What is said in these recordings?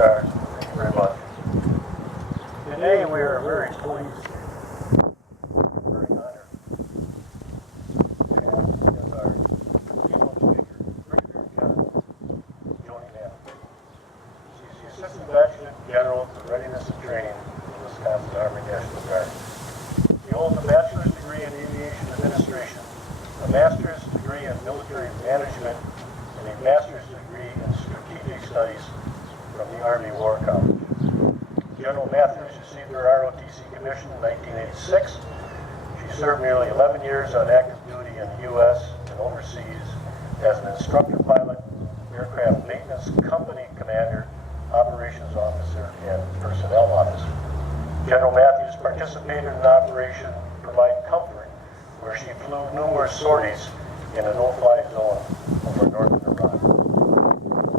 Thank you very much. Today we are very pleased, very honored, to have as our keynote speaker, Brigadier General Joane Mathews. She's the Assistant Adjutant General for Readiness and Training in the Wisconsin Army National Guard. She holds a bachelor's degree in aviation administration, a master's degree in military management, and a master's degree in strategic studies from the Army War College. General Mathews received her ROTC commission in 1986. She served nearly 11 years on active duty in the U.S. and overseas as an instructor pilot, aircraft maintenance company commander, operations officer, and personnel officer. General Mathews participated in Operation Provide Comfort, where she flew numerous sorties in a no-fly zone over northern Iraq.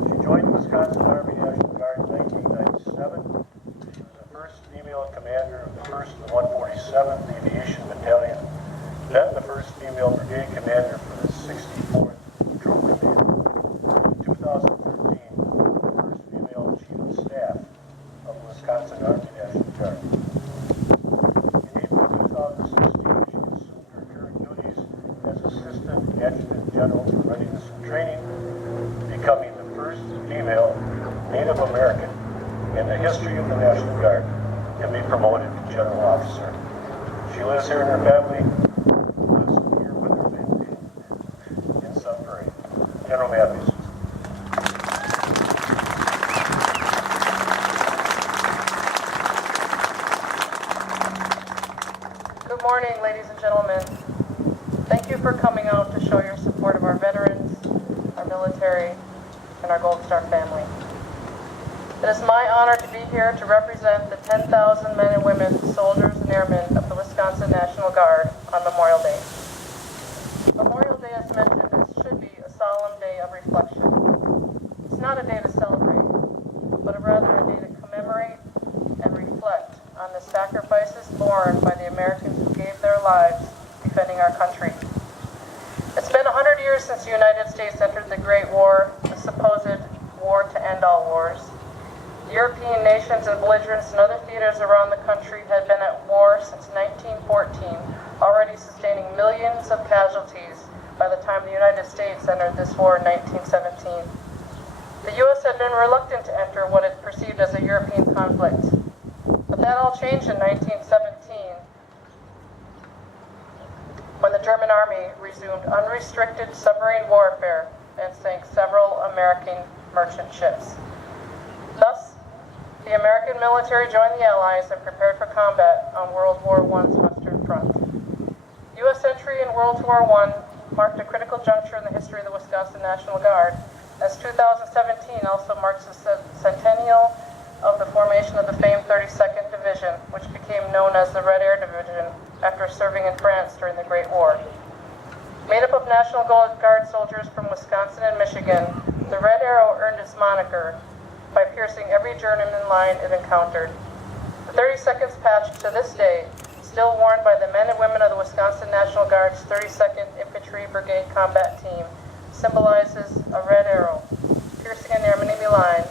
She joined the Wisconsin Army National Guard in 1997. She was the first female commander of the 1st and 147th Aviation Battalion, then the first female brigade commander for the 64th Troop Command. In 2013, the first female chief of staff of the Wisconsin Army National Guard. In April 2016, she assumed her current duties as Assistant Adjutant General for Readiness and Training, becoming the first female Native American in the history of the National Guard to be promoted to General Officer. She lives here in her family, lives here with her family in Sun Prairie. General Mathews. Good morning, ladies and gentlemen. Thank you for coming out to show your support of our veterans, our military, and our Gold Star family. It is my honor to be here to represent the 10,000 men and women, soldiers and airmen of the Wisconsin National Guard on Memorial Day. Memorial Day, as mentioned, should be a solemn day of reflection. It's not a day to celebrate, but rather a day to commemorate and reflect on the sacrifices borne by the Americans who gave their lives defending our country. It's been 100 years since the United States entered the Great War, the supposed war to end all wars. European nations and belligerents in other theaters around the country had been at war since 1914, already sustaining millions of casualties by the time the United States entered this war in 1917. The U.S. had been reluctant to enter what it perceived as a European conflict. But that all changed in 1917 when the German army resumed unrestricted submarine warfare and sank several American merchant ships. Thus, the American military joined the Allies and prepared for combat on World War I's Western Front. U.S. entry in World War I marked a critical juncture in the history of the Wisconsin National Guard, as 2017 also marks the centennial of the formation of the famed 32nd Division, which became known as the Red Air Division after serving in France during the Great War. Made up of National Guard soldiers from Wisconsin and Michigan, the Red Arrow earned its moniker by piercing every German line it encountered. The 32nd's patch to this day, still worn by the men and women of the Wisconsin National Guard's 32nd Infantry Brigade Combat Team, symbolizes a red arrow piercing an enemy line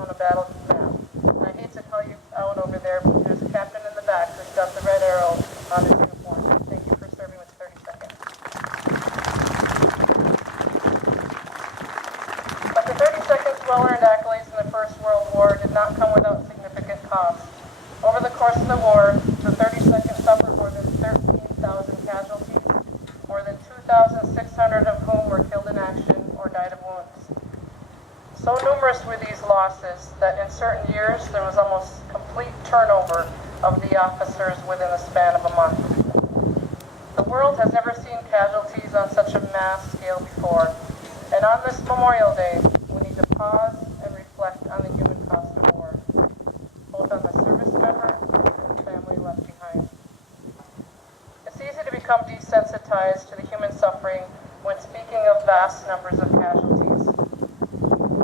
on a battle map. And I hate to tell you out over there, but there's a captain in the back who's got the red arrow on his uniform. Thank you for serving with the 32nd. But the 32nd's well-earned accolades in the First World War did not come without significant cost. Over the course of the war, the 32nd suffered more than 13,000 casualties, more than 2,600 of whom were killed in action or died of wounds. So numerous were these losses that in certain years there was almost complete turnover of the officers within the span of a month. The world has never seen casualties on such a mass scale before, and on this Memorial Day, we need to pause and reflect on the human cost of war, both on the service member and the family left behind. It's easy to become desensitized to the human suffering when speaking of vast numbers of casualties.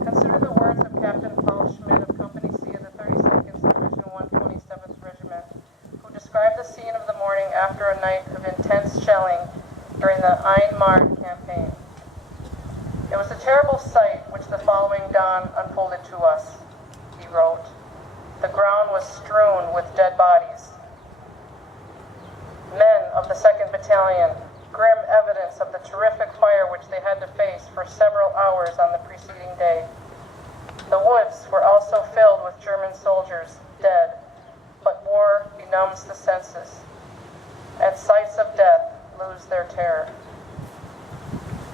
Consider the words of Captain Paul Schmidt of Company C of the 32nd Division 127th Regiment, who described the scene of the morning after a night of intense shelling during the Ein Marne campaign. It was a terrible sight which the following dawn unfolded to us. The was strewn with dead bodies. Men of the 2nd Battalion, grim evidence of the terrific fire which they had to face for several hours on the preceding day. The woods were also filled with German soldiers, dead, but war benumbs the senses, and sights of death lose their terror.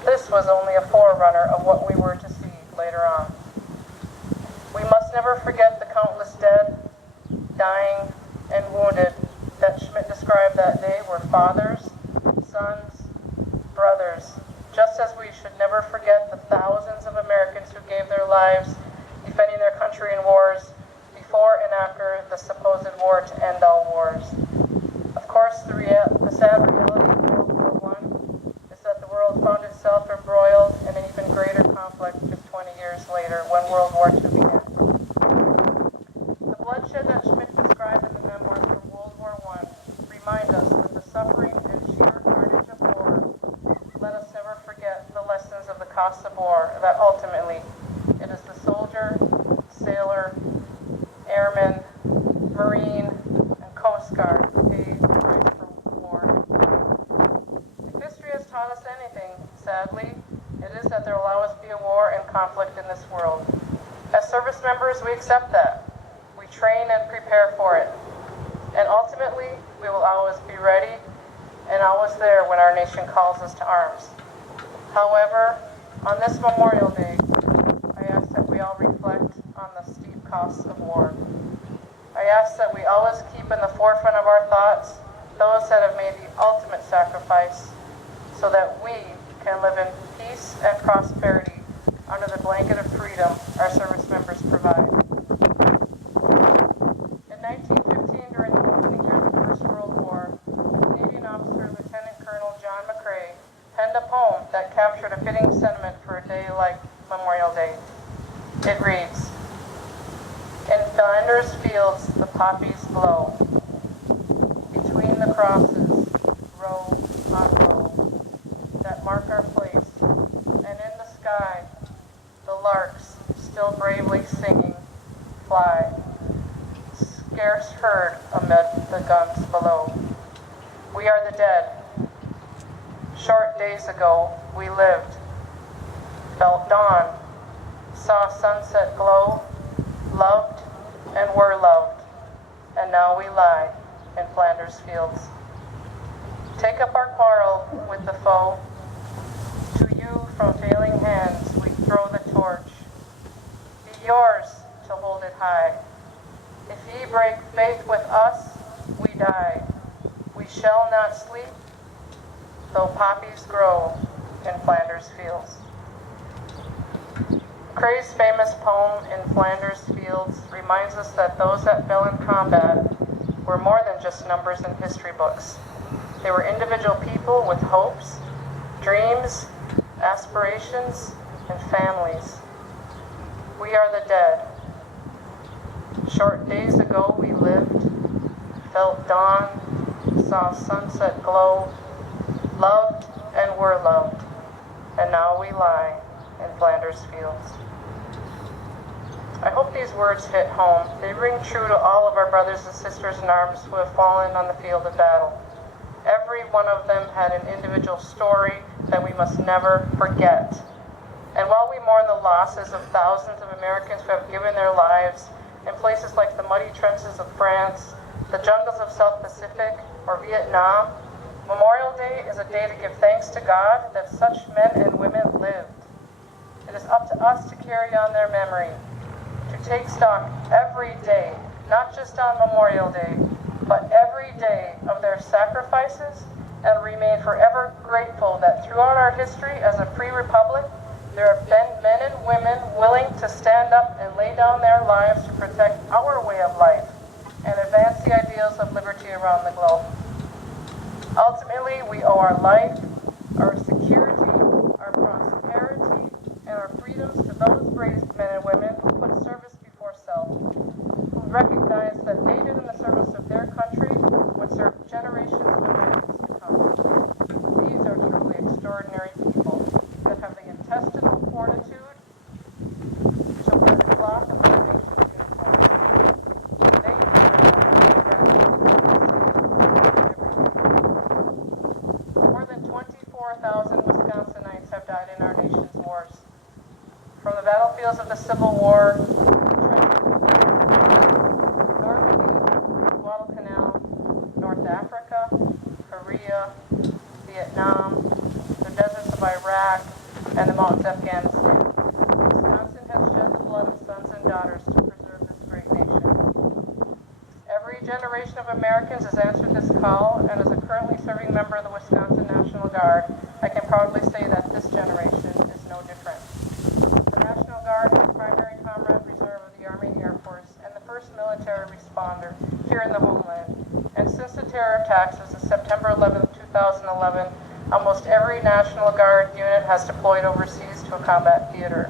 This was only a forerunner of what we were to see later on. We must never forget the countless dead, dying, and wounded that Schmidt described that day were fathers, sons, brothers, just as we should never forget the thousands of Americans who gave their lives defending their country in wars before and after the supposed war to end all wars. Of course, the sad reality of World War I is that the world found itself embroiled in an even greater conflict just 20 years later when World War II began. The bloodshed that Schmidt described in the memoirs from World War I remind us that the suffering and sheer carnage of war. Let us never forget the lessons of the cost of war, that ultimately it is the soldier, sailor, airman, Marine, and Coast Guard who pay the price for war. If history has taught us anything, sadly, it is that there will always be a war and conflict in this world. As service members, we accept that. We train and prepare for it. And ultimately, we will always be ready and always there when our nation calls us to arms. However, on this Memorial Day, I ask that we all reflect on the steep costs of war. I ask that we always keep in the forefront of our thoughts those that have made the ultimate sacrifice so that we can live in peace and prosperity under the blanket of freedom our service members provide. In 1915, during the opening year of the First World War, a Canadian officer, Lieutenant Colonel John McCrae, penned a poem that captured a fitting sentiment for a day like Memorial Day. It reads, "In Flanders fields the poppies blow, between the crosses, row on row, that mark our place, and in the sky, the larks, still bravely singing, fly, scarce heard amid the guns below. We are the dead. Short days ago we lived, felt dawn, saw sunset glow, loved and were loved, and now we lie in Flanders fields. Take up our quarrel with the foe. To you from failing hands we throw the torch. Be yours to hold it high. If ye break faith with us, we die. We shall not sleep, though poppies grow in Flanders fields." Crae's famous poem, "In Flanders Fields," reminds us that those that fell in combat were more than just numbers in history books. They were individual people with hopes, dreams, aspirations, and families. We are the dead. Short days ago we lived, felt dawn, saw sunset glow, loved and were loved, and now we lie in Flanders fields. I hope these words hit home. They ring true to all of our brothers and sisters in arms who have fallen on the field of battle. Every one of them had an individual story that we must never forget. And while we mourn the losses of thousands of Americans who have given their lives in places like the muddy trenches of France, the jungles of South Pacific, or Vietnam, Memorial Day is a day to give thanks to God that such men and women lived. It is up to us to carry on their memory, to take stock every day, not just on Memorial Day, but every day of their sacrifices, and remain forever grateful that throughout our history as a free republic, there have been men and women willing to stand up and lay down their lives to protect our way of life and advance the ideals of liberty around the globe. Ultimately, we owe our life, our security, our prosperity, and our freedoms to those brave men and women who put service before self, who recognize that they did in the service of their country would serve generations of Americans to come. These are truly extraordinary people that have the intestinal fortitude to wear the cloth of our nation's uniform. They generation of Americans has answered this call, and as a currently serving member of the Wisconsin National Guard, I can proudly say that this generation is no different. The National Guard is the primary combat reserve of the Army and Air Force and the first military responder here in the homeland. And since the terror attacks of September 11, 2011, almost every National Guard unit has deployed overseas to a combat theater.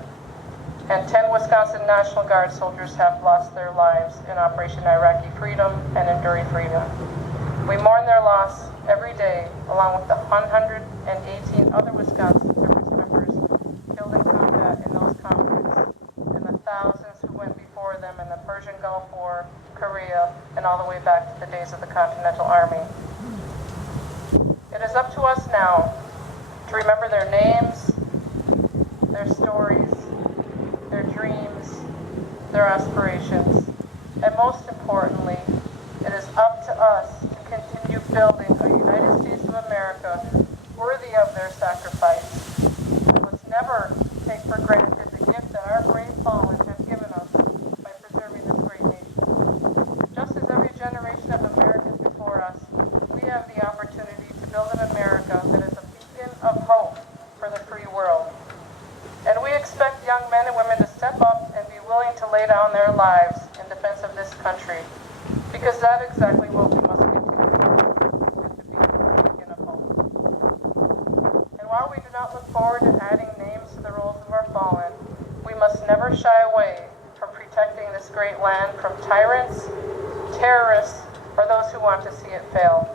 And 10 Wisconsin National Guard soldiers have lost their lives in Operation Iraqi Freedom and Enduring Freedom. We mourn their loss every day, along with the 118 other Wisconsin service members killed in combat in those conflicts, and the thousands who went before them in the Persian Gulf War, Korea, and all the way back to the days of the Continental Army. It is up to us now to remember their names, their stories, their dreams, their aspirations, and most importantly, it is up to us to continue building a United States of America worthy of their sacrifice. We must never take for granted the gift that our brave fallen have given us by preserving this great nation. Just as every generation of Americans before us, we have the opportunity to build an America that is a beacon of hope for the free world. And we expect young men and women to step up and be willing to lay down their lives in defense of this country, because that's exactly what we must continue to do, and to be a beacon of hope. And while we do not look forward to adding names to the rolls of our fallen, we must never shy away from protecting this great land from tyrants, terrorists, or those who want to see it fail.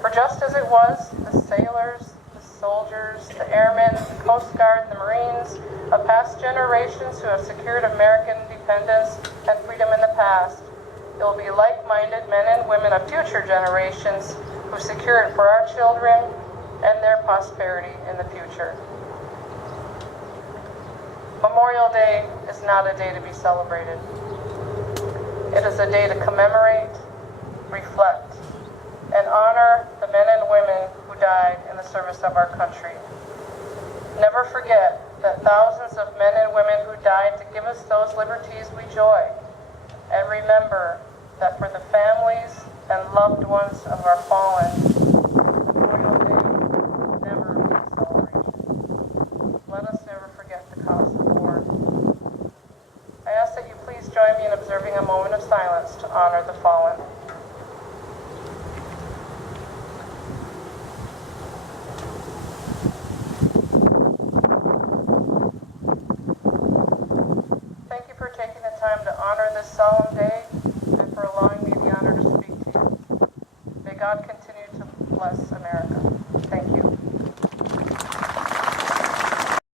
For just as it was, the sailors, soldiers, the airmen, the Coast Guard, and the Marines of past generations who have secured American independence and freedom in the past, it will be like-minded men and women of future generations who secure it for our children and their prosperity in the future. Memorial Day is not a day to be celebrated. It is a day to commemorate, reflect, and honor the men and women who died in the service of our country. Never forget that thousands of men and women who died to give us those liberties we enjoy. And remember that for the families and loved ones of our fallen, Memorial Day will never be a celebration. Let us never forget the cost of war. I ask that you please join me in observing a moment of silence to honor the fallen. Time to honor this solemn day and for allowing me the honor to speak to you. May God continue to bless America.